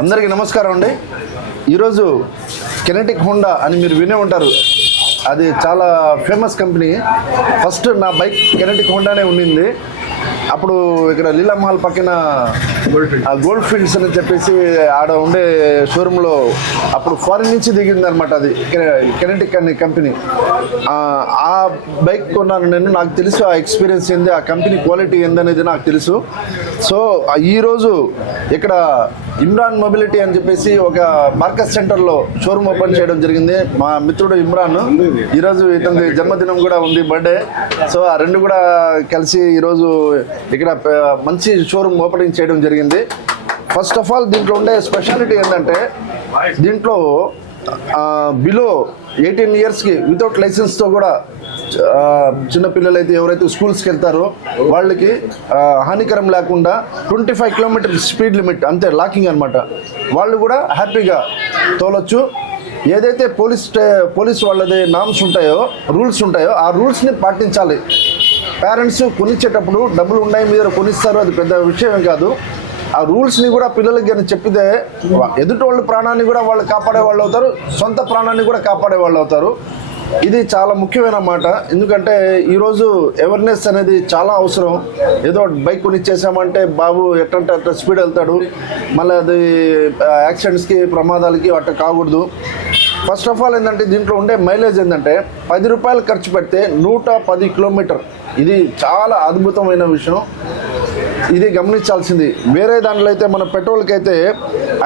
అందరికీ నమస్కారం అండి. ఈరోజు కెనెటిక్ హోండా అని మీరు వినే ఉంటారు. అది చాలా ఫేమస్ కంపెనీ. ఫస్ట్ నా బైక్ కెనెటిక్ హోండానే ఉండింది. అప్పుడు ఇక్కడ లీలా మహల్ పక్కన ఆ గోల్డ్ ఫీల్డ్స్ అని చెప్పేసి ఆడ ఉండే షోరూంలో అప్పుడు ఫారిన్ నుంచి దిగింది అనమాట అది కెనెటిక్ అనే కంపెనీ. ఆ బైక్ కొన్నాను నేను. నాకు తెలుసు ఆ ఎక్స్పీరియన్స్ ఏంది ఆ కంపెనీ క్వాలిటీ ఏందనేది నాకు తెలుసు. సో ఈరోజు ఇక్కడ ఇమ్రాన్ మొబిలిటీ అని చెప్పేసి ఒక మార్కెట్ సెంటర్లో షోరూమ్ ఓపెన్ చేయడం జరిగింది. మా మిత్రుడు ఇమ్రాన్. ఈరోజు ఇతని జన్మదినం కూడా ఉంది బర్త్డే. సో ఆ రెండు కూడా కలిసి ఈరోజు ఇక్కడ మంచి షోరూమ్ ఓపెనింగ్ చేయడం జరిగింది. ఫస్ట్ ఆఫ్ ఆల్ దీంట్లో ఉండే స్పెషాలిటీ ఏంటంటే దీంట్లో బిలో ఎయిటీన్ ఇయర్స్కి వితౌట్ లైసెన్స్తో కూడా చిన్నపిల్లలైతే అయితే ఎవరైతే స్కూల్స్కి వెళ్తారో వాళ్ళకి హానికరం లేకుండా twenty five kilometre speed limit అంతే లాకింగ్ అనమాట వాళ్ళు కూడా హ్యాపీగా తోలొచ్చు. ఏదైతే పోలీస్ పోలీస్ వాళ్ళది నామ్స్ ఉంటాయో రూల్స్ ఉంటాయో ఆ రూల్స్ని పాటించాలి. పేరెంట్స్ కొనిచ్చేటప్పుడు డబ్బులు ఉన్నాయి మీరు కొనిస్తారు అది పెద్ద విషయం కాదు. ఆ రూల్స్ని కూడా పిల్లలకి కానీ చెప్పితే ఎదుటి వాళ్ళ ప్రాణాన్ని కూడా వాళ్ళు కాపాడే వాళ్ళు అవుతారు సొంత ప్రాణాన్ని కూడా కాపాడే వాళ్ళు అవుతారు. ఇది చాలా ముఖ్యమైన మాట. ఎందుకంటే ఈరోజు అవేర్నెస్ అనేది చాలా అవసరం. ఏదో బైక్ కొనిచ్చేసామంటే బాబు ఎట్టంటే అట్లా స్పీడ్ వెళ్తాడు. మళ్ళీ అది యాక్సిడెంట్స్కి ప్రమాదాలకి అట్ట కాకూడదు. ఫస్ట్ ఆఫ్ ఆల్ ఏంటంటే దీంట్లో ఉండే మైలేజ్ ఏంటంటే పది రూపాయలు ఖర్చు పెడితే నూట పది కిలోమీటర్. ఇది చాలా అద్భుతమైన విషయం. ఇది గమనించాల్సింది. వేరే దాంట్లో అయితే మన పెట్రోల్కి అయితే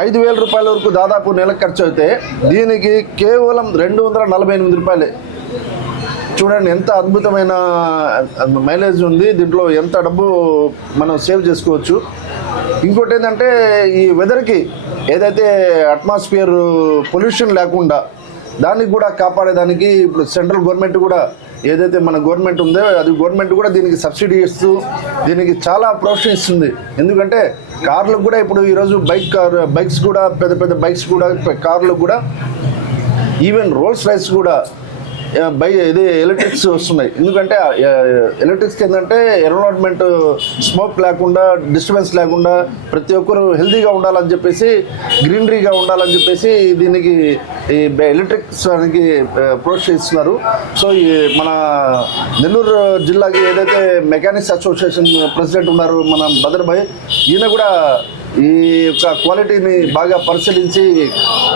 ఐదు వేల రూపాయల వరకు దాదాపు నెలకు ఖర్చు అయితే దీనికి కేవలం రెండు వందల నలభై ఎనిమిది రూపాయలే. చూడండి ఎంత అద్భుతమైన మైలేజ్ ఉంది. దీంట్లో ఎంత డబ్బు మనం సేవ్ చేసుకోవచ్చు. ఇంకోటి ఏంటంటే ఈ వెదర్కి ఏదైతే అట్మాస్ఫియర్ పొల్యూషన్ లేకుండా దానికి కూడా కాపాడేదానికి ఇప్పుడు సెంట్రల్ గవర్నమెంట్ కూడా ఏదైతే మన గవర్నమెంట్ ఉందో అది గవర్నమెంట్ కూడా దీనికి సబ్సిడీ ఇస్తూ దీనికి చాలా ప్రోత్సహిస్తుంది. ఎందుకంటే కార్లకు కూడా ఇప్పుడు ఈరోజు బైక్ కార్ బైక్స్ కూడా పెద్ద పెద్ద బైక్స్ కూడా కార్లకు కూడా ఈవెన్ రోల్స్ రైస్ కూడా బై ఇది ఎలక్ట్రిక్స్ వస్తున్నాయి. ఎందుకంటే ఎలక్ట్రిక్స్ ఏంటంటే ఎన్విరాన్మెంట్ స్మోక్ లేకుండా డిస్టర్బెన్స్ లేకుండా ప్రతి ఒక్కరు హెల్తీగా ఉండాలని చెప్పేసి గ్రీనరీగా ఉండాలని చెప్పేసి దీనికి ఈ ఎలక్ట్రిక్స్ దానికి ప్రోత్సహిస్తున్నారు సో ఈ మన నెల్లూరు జిల్లాకి ఏదైతే మెకానిక్స్ అసోసియేషన్ ప్రెసిడెంట్ ఉన్నారు మన బదర్ ఈయన కూడా ఈ యొక్క క్వాలిటీని బాగా పరిశీలించి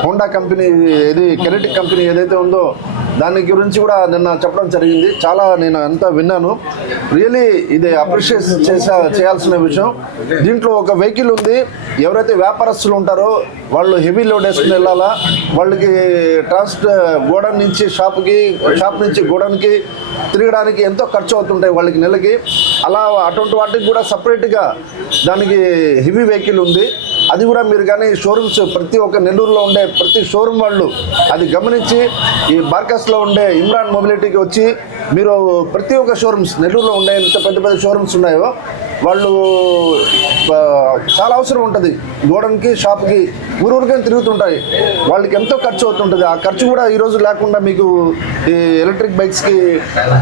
హోండా కంపెనీ ఇది కెనటిక్ కంపెనీ ఏదైతే ఉందో దాని గురించి కూడా నిన్న చెప్పడం జరిగింది. చాలా నేను అంతా విన్నాను. రియలీ ఇది అప్రిషియేట్ చేసా చేయాల్సిన విషయం. దీంట్లో ఒక వెహికల్ ఉంది. ఎవరైతే వ్యాపారస్తులు ఉంటారో వాళ్ళు హెవీ లోడ్ వేసుకుని వెళ్ళాలా? వాళ్ళకి ట్రాన్స్ గోడౌన్ నుంచి షాప్కి షాప్ నుంచి గోడౌన్కి తిరగడానికి ఎంతో ఖర్చు అవుతుంటాయి వాళ్ళకి నెలకి. అలా అటువంటి వాటికి కూడా సపరేట్గా దానికి హెవీ వెహికల్ ఉంది. అది కూడా మీరు కానీ షోరూమ్స్ ప్రతి ఒక్క నెల్లూరులో ఉండే ప్రతి షోరూమ్ వాళ్ళు అది గమనించి ఈ బార్కస్లో ఉండే ఇమ్రాన్ మొబిలిటీకి వచ్చి మీరు ప్రతి ఒక్క షోరూమ్స్ నెల్లూరులో ఉండే ఎంత పెద్ద పెద్ద షోరూమ్స్ ఉన్నాయో వాళ్ళు చాలా అవసరం ఉంటుంది. గోడౌన్కి షాప్కి ఊరూరికైనా తిరుగుతుంటాయి. వాళ్ళకి ఎంతో ఖర్చు అవుతుంటుంది. ఆ ఖర్చు కూడా ఈరోజు లేకుండా మీకు ఈ ఎలక్ట్రిక్ బైక్స్కి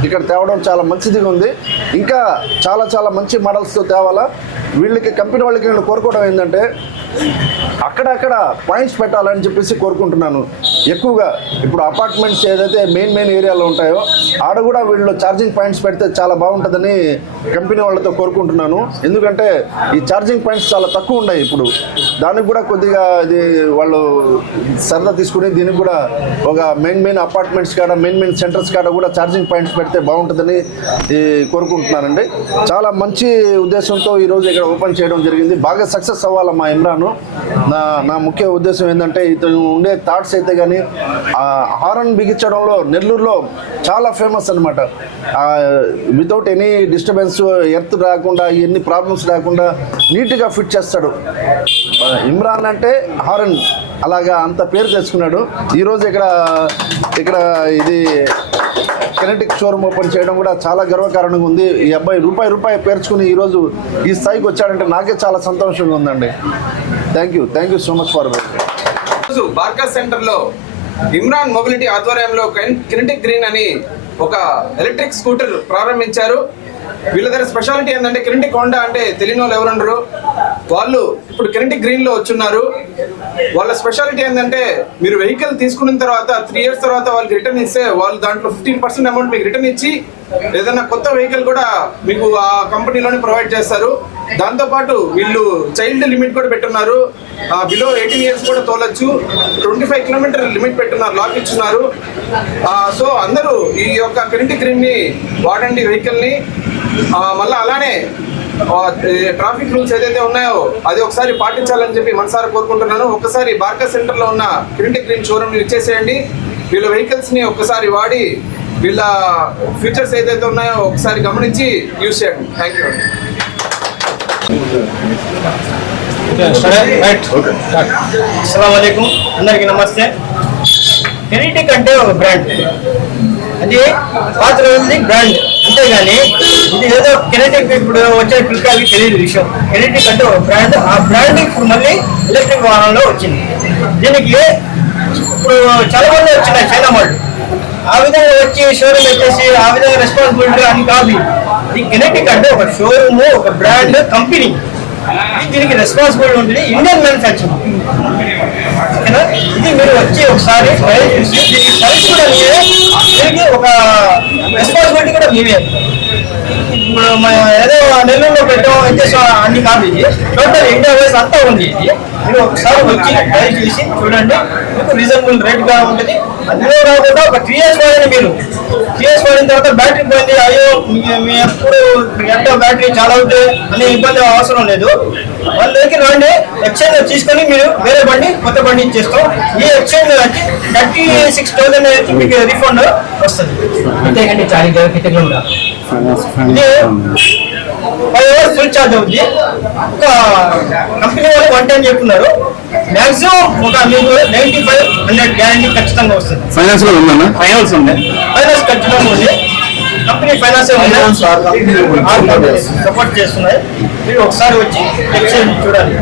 ఇక్కడ తేవడం చాలా మంచిదిగా ఉంది. ఇంకా చాలా చాలా మంచి మోడల్స్తో తేవాలా. వీళ్ళకి కంపెనీ వాళ్ళకి నేను కోరుకోవడం ఏంటంటే అక్కడక్కడ పాయింట్స్ పెట్టాలని చెప్పేసి కోరుకుంటున్నాను. ఎక్కువగా ఇప్పుడు అపార్ట్మెంట్స్ ఏదైతే మెయిన్ మెయిన్ ఏరియాలో ఉంటాయో ఆడ కూడా వీళ్ళు ఛార్జింగ్ పాయింట్స్ పెడితే చాలా బాగుంటుందని కంపెనీ వాళ్ళతో కోరుకుంటున్నాను. ఎందుకంటే ఈ ఛార్జింగ్ పాయింట్స్ చాలా తక్కువ ఉన్నాయి ఇప్పుడు. దానికి కూడా కొద్దిగా ఇది వాళ్ళు సరదా తీసుకుని దీనికి కూడా ఒక మెయిన్ మెయిన్ అపార్ట్మెంట్స్ కాడ మెయిన్ మెయిన్ సెంటర్స్ కాడ కూడా ఛార్జింగ్ పాయింట్స్ పెడితే బాగుంటుందని కోరుకుంటున్నానండి. చాలా మంచి ఉద్దేశంతో ఈరోజు ఇక్కడ ఓపెన్ చేయడం జరిగింది. బాగా సక్సెస్ అవ్వాలి మా ఇమ్రాను? నా నా ముఖ్య ఉద్దేశం ఏంటంటే ఇతను ఉండే థాట్స్ అయితే కానీ హారన్ బిగించడంలో నెల్లూరులో చాలా ఫేమస్ అనమాట వితౌట్ ఎనీ డిస్టర్బెన్స్ ఎర్త్ రాకుండా ఎన్ని ప్రాబ్లమ్స్ లేకుండా నీట్గా ఫిట్ చేస్తాడు. ఇమ్రాన్ అంటే హారన్. అలాగా అంత పేరు తెచ్చుకున్నాడు. ఈరోజు ఇక్కడ ఇక్కడ ఇది కెనటిక్ షోరూమ్ ఓపెన్ చేయడం కూడా చాలా గర్వకారణంగా ఉంది. ఈ అబ్బాయి రూపాయి రూపాయి పేర్చుకుని ఈరోజు ఈ స్థాయికి వచ్చాడంటే నాకే చాలా సంతోషంగా ఉందండి. Thank you thank you so much for ఈరోజు బార్కా సెంటర్లో ఇమ్రాన్ మొబిలిటీ ఆధ్వర్యంలో కెన్- గ్రీన్ అని ఒక ఎలక్ట్రిక్ స్కూటర్ ప్రారంభించారు. వీళ్ళ దగ్గర స్పెషాలిటీ ఏంటంటే కినెటిక్ హోండా అంటే తెలియని వాళ్ళు ఎవరుండరు వాళ్ళు ఇప్పుడు కెనటిక్ గ్రీన్లో వచ్చున్నారు. వాళ్ళ స్పెషాలిటీ ఏంటంటే మీరు వెహికల్ తీసుకున్న తర్వాత త్రీ ఇయర్స్ తర్వాత వాళ్ళకి రిటర్న్ ఇస్తే వాళ్ళు దాంట్లో ఫిఫ్టీన్ పర్సెంట్ అమౌంట్ మీకు రిటర్న్ ఇచ్చి ఏదైనా కొత్త వెహికల్ కూడా మీకు ఆ కంపెనీలోనే ప్రొవైడ్ చేస్తారు. దాంతో పాటు వీళ్ళు చైల్డ్ లిమిట్ కూడా పెట్టున్నారు. బిలో ఎయిటీన్ ఇయర్స్ కూడా తోలొచ్చు. ట్వంటీ ఫైవ్ కిలోమీటర్ లిమిట్ పెట్టున్నారు లాక్ ఇచ్చున్నారు. సో అందరూ ఈ యొక్క కెనటిక్ గ్రీన్ని వాడండి వెహికల్ని. మళ్ళా అలానే ట్రాఫిక్ రూల్స్ ఏదైతే ఉన్నాయో అది ఒకసారి పాటించాలని చెప్పి మనసారా కోరుకుంటున్నాను. ఒకసారి బార్కా సెంటర్లో ఉన్న క్రింటిక్ గ్రీన్ షోరూమ్ ఇచ్చేసేయండి. వీళ్ళ వెహికల్స్ని ఒకసారి వాడి వీళ్ళ ఫీచర్స్ ఏదైతే ఉన్నాయో ఒకసారి గమనించి యూజ్ చేయండి. థ్యాంక్ యూ అస్సలం అందరికీ నమస్తే. కెరీటిక్ అంటే ఒక బ్రాండ్. అది పాత బ్రాండ్. అంతేగాని ఇది ఏదో కెనెటిక్ ఇప్పుడు వచ్చే పిల్లకాయలకి తెలియదు విషయం. కెనెటిక్ అంటే ఒక బ్రాండ్ ఆ బ్రాండ్ ఇప్పుడు మళ్ళీ ఎలక్ట్రిక్ వాహనంలో వచ్చింది. దీనికి ఇప్పుడు చాలా మంది వచ్చినాయి చైనా వాళ్ళు ఆ విధంగా వచ్చి షోరూమ్ వచ్చేసి ఆ విధంగా రెస్పాన్సిబిలిటీ అని కాదు ఇది. కెనెటిక్ అంటే ఒక షోరూమ్ ఒక బ్రాండ్ కంపెనీ దీనికి రెస్పాన్సిబిలిటీ ఉంటుంది. ఇండియన్ మ్యానుఫ్యాక్చరింగ్ ఓకేనా? ఇది మీరు వచ్చి ఒకసారి ట్రై చేసి దీనికి సర్వీస్ కూడా దీనికి ఒక రెస్పాన్సిబిలిటీ కూడా మీరే ఇప్పుడు మన ఏదో నెల్లూరులో పెట్టాం వచ్చేసి అన్ని కాదు ఇది టోటల్ ఇండియా వైజ్ అంతా ఉంది ఇది మీరు ఒకసారి వచ్చి ట్రై చేసి చూడండి మీకు రీజనబుల్ రేట్గా ఉంటుంది. అందులో కాకుండా ఒక త్రీ ఇయర్స్ వాడండి మీరు. త్రీ ఇయర్స్ వాడిన తర్వాత బ్యాటరీ పోయింది అయ్యో మీ- ఎప్పుడు ఎంత బ్యాటరీ చాలా అవుతుంది అనే ఇబ్బంది అవసరం లేదు. వాళ్ళ దగ్గర రండి ఎక్స్చేంజ్ తీసుకొని మీరు వేరే బండి కొత్త బండి ఇచ్చేస్తాం. ఈ ఎక్స్చేంజ్ వచ్చి థర్టీ సిక్స్ థౌసండ్ మీకు రిఫండ్ వస్తుంది. అంతేకాండి చాలీ కింద ఇది ఫైవ్ అవర్స్ ఫుల్ ఛార్జ్ అవుతుంది ఒక కంపెనీ వాళ్ళు వన్ టైం చెప్తున్నారు. మాక్సిమం ఒక మీకు నైన్టీ ఫైవ్ హండ్రెడ్ గ్యారంటీ ఖచ్చితంగా వస్తుంది. ఫైనాన్స్ కూడా ఉందన్న ఫైనాన్స్ ఉంది. ఫైనాన్స్ ఖచ్చితంగా ఉంది. కంపెనీ ఫైనాన్స్ సపోర్ట్ చేస్తున్నాయి. మీరు ఒకసారి వచ్చి ఎక్స్చేంజ్ చూడాలి